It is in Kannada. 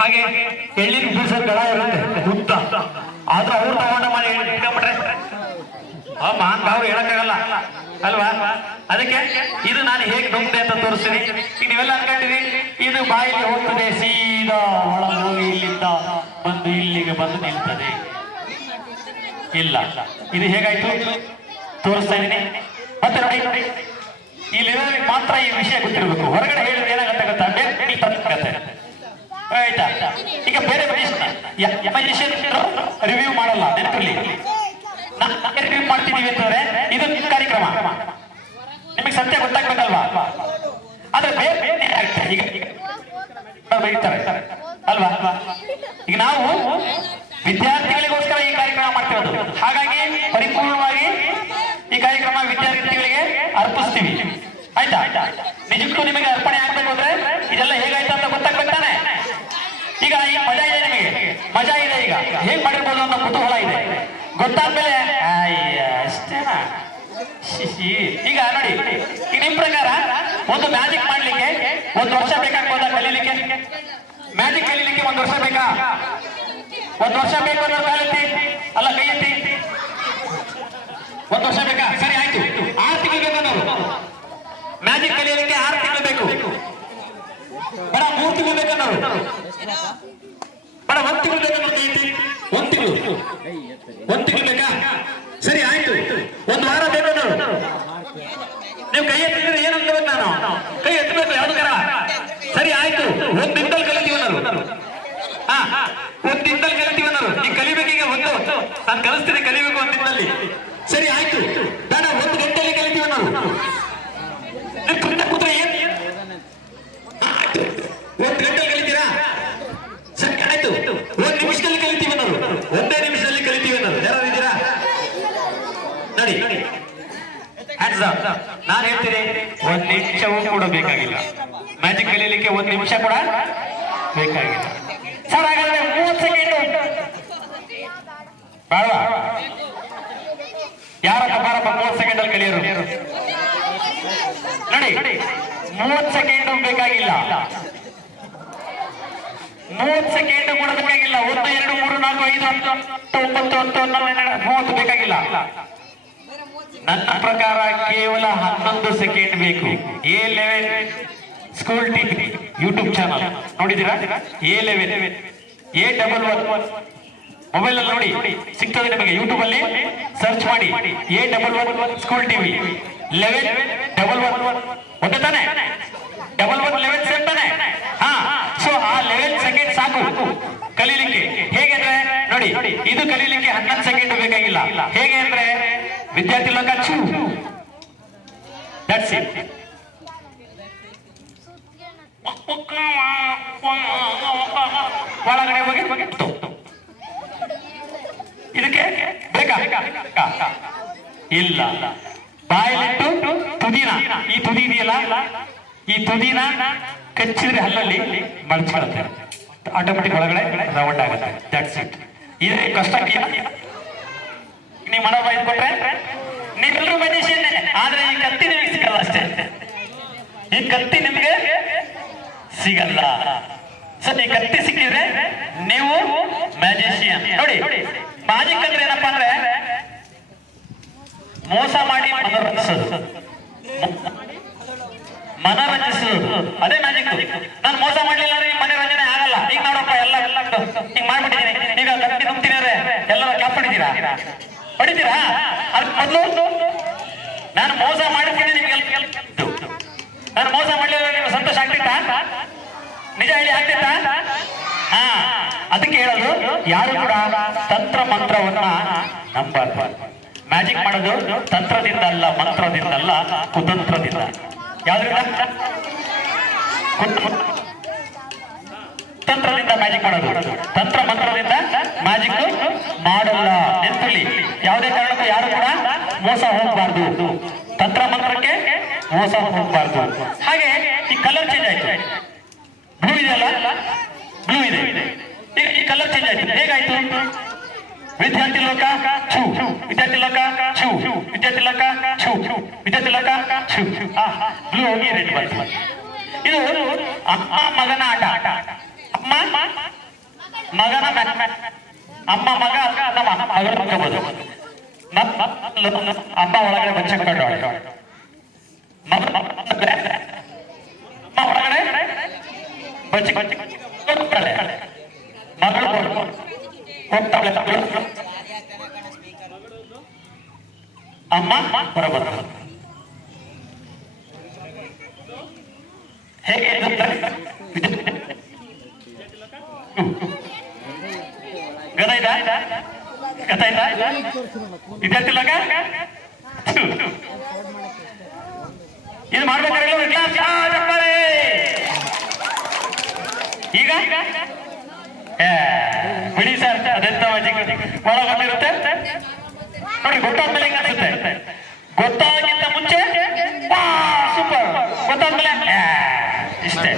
ಹಾಗೆ ಎಳ್ಳಿನ ಬೀಸ ಗಳ ಇರುತ್ತೆ ಉದ್ದ, ಆದ್ರೂ ಅವ್ರು ತಗೊಂಡ ಮನೆ ಇಟ್ಕೊಂಡ್ಬಿಟ್ರೆ ಮಹಾನ್ ಭಾವ ಹೇಳಕ್ಕಾಗಲ್ಲ ಅಲ್ವಾ. ಅದಕ್ಕೆ ಇದು ನಾನು ಹೇಗೆ ನುಗ್ದೆ ಅಂತ ತೋರಿಸ್ತೀನಿ. ಈಗ ನೀವೆಲ್ಲ ಅನ್ಕೊಂಡಿರಿ ಇದು ಬಾಯಿಗೆ ಹೋಗ್ತದೆ, ಸೀದಾ ಒಳಗೋಗಿ ಇಲ್ಲಿಂದ ಬಂದು ಇಲ್ಲಿಗೆ ಬಂದು ನಿಲ್ತದೆ. ಇಲ್ಲ, ಇದು ಹೇಗಾಯ್ತು ತೋರಿಸ್ತಾ ಇದ್ದೀನಿ. ಮತ್ತೆ ನೋಡಿ, ಇಲ್ಲಿರೋರಿಗೆ ಮಾತ್ರ ಈ ವಿಷಯ ಗೊತ್ತಿರಬೇಕು. ಹೊರಗಡೆ ಹೇಳಿದ್ರೆ ಏನಾಗುತ್ತೆ ಗೊತ್ತಾ, ಆಯ್ತಾ. ಈಗ ಬೇರೆ ಮ್ಯಾಜಿಷಿಯನ್ ರಿವ್ಯೂ ಮಾಡಲ್ಲ, ನೆನಪಿರ್ಲಿ. ರಿವ್ಯೂ ಮಾಡ್ತಿದೀವಿ ಅಂತಂದ್ರೆ ಇದು ಕಾರ್ಯಕ್ರಮ, ನಿಮಗೆ ಸತ್ಯ ಗೊತ್ತಾಗ್ಬೇಕಲ್ವಾ. ಆದ್ರೆ ಬೇರೆ ಈಗ ಬರೀತಾರೆ ಅಲ್ವಾ. ಈಗ ನಾವು ವಿದ್ಯಾರ್ಥಿಗಳಿಗೋಸ್ಕರ ಈ ಕಾರ್ಯಕ್ರಮ ಮಾಡ್ತಿರೋದು, ಹಾಗಾಗಿ ಪರಿಪೂರ್ಣವಾಗಿ ಈ ಕಾರ್ಯಕ್ರಮ ವಿದ್ಯಾರ್ಥಿಗಳಿಗೆ ಅರ್ಪಿಸ್ತೀವಿ. ಆಯ್ತಾ. ನಿಜಕ್ಕೂ ನಿಮಗೆ ಅರ್ಪಣೆ ಆಗ್ಬೇಕು ಅಂದ್ರೆ ಇದೆಲ್ಲ ಹೇಗಾಯ್ತು ಅಂತ ಗೊತ್ತಾಗ್ಬೇಕು ತಾನೆ. ಈಗ ಈ ಮಜಾ ಇದೆ, ನಿಮಗೆ ಮಜಾ ಇದೆ. ಈಗ ಹೇಗ್ ಮಾಡಿರ್ಬೋದು ಅನ್ನೋ ಕುತೂಹಲ ಇದೆ. ಗೊತ್ತಾದ್ಮೇಲೆ ಅಷ್ಟೇನಾ ಈಗ ನೋಡಿ, ಈಗ ನಿಮ್ ಪ್ರಕಾರ ಒಂದು ಮ್ಯಾಜಿಕ್ ಮಾಡ್ಲಿಕ್ಕೆ 1 ವರ್ಷ ಬೇಕಾಗ್ಬೋದಾ ಕಲೀಲಿಕ್ಕೆ? ಮ್ಯಾಜಿಕ್ ಕಲೀಲಿಕ್ಕೆ 1 ವರ್ಷ ಬೇಕಾ? 1 ವರ್ಷ ಬೇಕು ಅನ್ನೋ ಕಾಲತ್ತಿ ಅಲ್ಲ, ಕೈ ಎತ್ತಿ. 1 ವರ್ಷ ಬೇಕಾ? ಸರಿ ಆಯ್ತು, 6 ತಿಂಗಳು ಬೇಕನ್ನೋರು ಮ್ಯಾಜಿಕ್ ಕಲಿಯಲಿಕ್ಕೆ 6 ತಿಂಗಳು ಬೇಕು. ಬೇಡ 3 ತಿಂಗಳು ಬೇಕನ್ನೋರು, ಬೇಡ 1 ತಿಂಗಳು ಬೇಕನ್ನೋರು ಕೈ ಎತ್ತಿ. 1 ತಿಂಗಳು ಬೇಕಾ? ಸರಿ ಆಯ್ತು, 1 ವಾರ ಬೇಕನ್ನೋರು ನೀವು ಕೈ ಎತ್ತಿದ್ರೆ ಏನಂತ ನಾನು ಕೈ ಎತ್ತಬೇಕು ಯಾವ್ದಕ್ಕಾರ. ಸರಿ ಆಯ್ತು, 1 ದಿನದಲ್ಲಿ ಕಲಿತೀವಿ ಅನ್ನೋರು. 1 ದಿನದಲ್ಲಿ ಕಲಿತೀವಿ ಅನ್ನೋರು. ನೀವು ಕಲಿಬೇಕೀಗ ನಾನು ಕಲಿಸ್ತೀನಿ, ಕಲಿಬೇಕು 1 ದಿನದಲ್ಲಿ. ಸರಿ ಆಯ್ತು, ಬೇಡ 1 ಗಂಟೆಯಲ್ಲಿ ಕಲಿತೀವಿ ಅನ್ನೋರು. ಕೂತ್ರೆ ಏನ್ 1 ಗಂಟೆಯಲ್ಲಿ ಕಲಿತೀರಾ? ಸರಿ ಆಯ್ತು, 1 ನಿಮಿಷದಲ್ಲಿ ಕಲಿತೀವಿ ಅನ್ನೋರು. 1 ನಿಮಿಷದಲ್ಲಿ ಕಲಿತೀವಿ ಅನ್ನೋರು ಯಾರು ಇದ್ದೀರಾ? ನೋಡಿ, ನಾನು ಹೇಳ್ತೀನಿ 1 ನಿಮಿಷವೂ ಕೂಡ ಬೇಕಾಗಿಲ್ಲ ಮ್ಯಾಜಿಕ್ ಕಲೀಲಿಕ್ಕೆ. 1 ನಿಮಿಷ ಕೂಡ ಬೇಕಾಗಿಲ್ಲ ಸರ್. ಹಾಗಾದ್ರೆ 30 ಸೆಕೆಂಡ್ ಬೇಡವಾ? ಯಾರಪ್ಪ ಬಾರಪ್ಪ 30 ಸೆಕೆಂಡ್ ಅಲ್ಲಿ ಕಲಿಯೋರು ನೋಡಿ. 30 ಸೆಕೆಂಡ್ ಬೇಕಾಗಿಲ್ಲ, 30 ಸೆಕೆಂಡ್ ಕೂಡ ಬೇಕಾಗಿಲ್ಲ. 1 2 3 4 5 10 9 10 30 ಬೇಕಾಗಿಲ್ಲ. ನನ್ನ ಪ್ರಕಾರ ಕೇವಲ 11 ಸೆಕೆಂಡ್ ಬೇಕು. A11 school TV YouTube channel ನೋಡಿದ್ದೀರಾ? A11 A11 ಮೊಬೈಲ್ ಅಲ್ಲಿ ನೋಡಿ, ಸಿಗ್ತದೆ ನಿಮಗೆ. ಯೂಟ್ಯೂಬ್ ಅಲ್ಲಿ ಸರ್ಚ್ ಮಾಡಿ A11 ಸ್ಕೂಲ್ ಟಿವಿ 11 ಒಂದೇ ತಾನೆ? 11 ಸೇಮ್ ತಾನೆ? ಸೊ ಆ 11 ಸೆಕೆಂಡ್ ಸಾಕು ಕಲೀಲಿಕ್ಕೆ. ಹೇಗೆ ಅಂದ್ರೆ ನೋಡಿ, ಇದು ಕಲೀಲಿಕ್ಕೆ 11 ಸೆಕೆಂಡ್ ಬೇಕಾಗಿಲ್ಲ. ಹೇಗೆ ಅಂದ್ರೆ ವಿದ್ಯಾರ್ಥಿ ಲೋಕ ಚೂ, ದಟ್ಸ್ ಇಟ್. ಒಳಗಡೆ ಹೋಗಿ ಇದಕ್ಕೆ ಬೇಕಾ? ಇಲ್ಲ. ಬಾಯಲ್ಲಿಟ್ಟು ತುದಿನ, ಈ ತುದಿ ಇದೆಯಲ್ಲ, ಈ ತುದಿನ ಕಚ್ಚಿದ್ರೆ ಹಲ್ಲಲ್ಲಿ ಮಡಚ್ಕೊಳ್ಳುತ್ತೆ, ಆಟೋಮೆಟಿಕ್ ಒಳಗಡೆ ರೌಂಡ್ ಆಗುತ್ತೆ. That's it. ಇದೇ ಕಷ್ಟ. ನೀವು ಮನೋಭಾವ ಕೊಟ್ರೆ ನೀವೆಲ್ಲರೂ ಮ್ಯಾಜಿಷಿಯನ್, ಆದ್ರೆ ಈ ಕತ್ತಿ ನಿಮಗೆ ಸಿಗಲ್ಲ ಅಷ್ಟೇ. ಈ ಕತ್ತಿ ನಿಮಗೆ ಸಿಗಲ್ಲ. ಸರ್, ಈ ಕತ್ತಿ ಸಿಕ್ಕಿದ್ರೆ ನೀವು ಮ್ಯಾಜಿಷಿಯನ್. ನೋಡಿ, ಮ್ಯಾಜಿಕ್ ಅಂದ್ರೆ ಏನಪ್ಪಾ ಅಂದ್ರೆ ಮೋಸ ಮಾಡಿ ಮನರಂಜಿಸೋದು, ಅದೇ ಮ್ಯಾಜಿಕ್. ನಾನು ಮೋಸ ಮಾಡ್ಲಿಲ್ಲ ಅಂದ್ರೆ ಮನೋರಂಜನೆ ಆಗಲ್ಲ. ಈಗ ನೋಡಪ್ಪ ಎಲ್ಲ ಹಿಂಗ್ ಮಾಡ್ಬಿಟ್ಟಿದ್ದೀನಿ. ಈಗ ಕತ್ತಿ ನುಗ್ತೀನಿ ಅಂದ್ರೆ ಎಲ್ಲರೂ ಕ್ಲಾಪ್ ಹೊಡಿತೀರಾ? ಹೊಡಿತೀರಾ? ಅದ್ ಮೊದಲು ನಾನು ಮೋಸ ಮಾಡಿದ್ದೀನಿ ನಿಮ್ಗೆ. ನಾನು ಮೋಸ ಮಾಡಲಿಲ್ಲ, ನಿಮ್ಗೆ ಸಂತೋಷ ಆಗ್ತಿತ್ತಾ? ನಿಜ ಹೇಳಿ ಆಗ್ತಿತ್ತಾ? ಅದಕ್ಕೆ ಹೇಳೋದು, ಯಾರು ಕೂಡ ತಂತ್ರ ಮಂತ್ರವನ್ನ ನಂಬಾರ್ದು. ಮ್ಯಾಜಿಕ್ ಮಾಡೋದು ತಂತ್ರದಿಂದ ಅಲ್ಲ, ಮಂತ್ರದಿಂದ ಅಲ್ಲ, ಕುತಂತ್ರದಿಂದ. ಯಾವ್ದ್ರಿಂದ? ತಂತ್ರದಿಂದ ಮ್ಯಾಜಿಕ್ ಮಾಡೋದು, ತಂತ್ರ ಮಂತ್ರದಿಂದ ಮ್ಯಾಜಿಕ್ ಮಾಡಲ್ಲ. ನೆನಪಿರ್ಲಿ, ಯಾವುದೇ ಕಾರಣಕ್ಕೂ ಯಾರು ಕೂಡ ಮೋಸ ಹೋಗಬಾರ್ದು, ತಂತ್ರ ಮಂತ್ರಕ್ಕೆ ಮೋಸ ಹೋಗಬಾರ್ದು. ಹಾಗೆ ಈ ಕಲರ್ ಚೇಂಜ್ ಆಯ್ತು. ಬ್ಲೂ ಇದೆಯಲ್ಲ, ಬ್ಲೂ ಇದೆ. ಈ ಕಲರ್ ಚೇಂಜ್ ಆಯ್ತು. ಹೇಗಾಯ್ತು? ವಿದ್ಯಾರ್ಥಿ ಲೋಕ ಛೂ, ವಿದ್ಯಾರ್ಥಿ ಲೋಕ ಛೂ, ವಿದ್ಯಾರ್ಥಿ ಲೋಕ ಛೂ, ವಿದ್ಯಾರ್ಥಿ ಲೋಕ ಛೂ. ಬ್ಲೂ ಹೋಗಿ ರೆಡ್ ಬಂತು. ಇದು ಅಮ್ಮ ಮಗನ ಆಟ. ಅಮ್ಮ ಮಗನ ಅಮ್ಮ ಮಗ ನಮ್ಮ ಮಗಳು ಮಗಬಹುದು ಅಮ್ಮ ಒಳಗಡೆ ಬಚ್ಚಿಕೊಂಡು ಒಳಗಡೆ ಬಚ್ಚಿ ಮಗಳು ಹೋಗ್ತಾಳೆ ಅಮ್ಮ ಹೊರಬರ್ತಾರೆ ಹೇಗೆ ಗೊತ್ತಾಯ್ತಾ ಗೊತ್ತಾಯ್ತಾ ವಿದ್ಯಾರ್ಥಿ ಇದು ಮಾಡ್ಬೇಕಾದ್ರೆ ಈಗ ಬಿಡಿ ಸರ್ ಅದೆಂತ ಒಳಗೊಂಡಿರುತ್ತೆ ನೋಡಿ ಗೊತ್ತಾದ್ಮೇಲೆ ಹೆಂಗ ಅನ್ಸುತ್ತೆ ಗೊತ್ತಾಗಿಂತ ಮುಂಚೆ ಸೂಪರ್ ಗೊತ್ತಾದ್ಮೇಲೆ ಇಷ್ಟೇ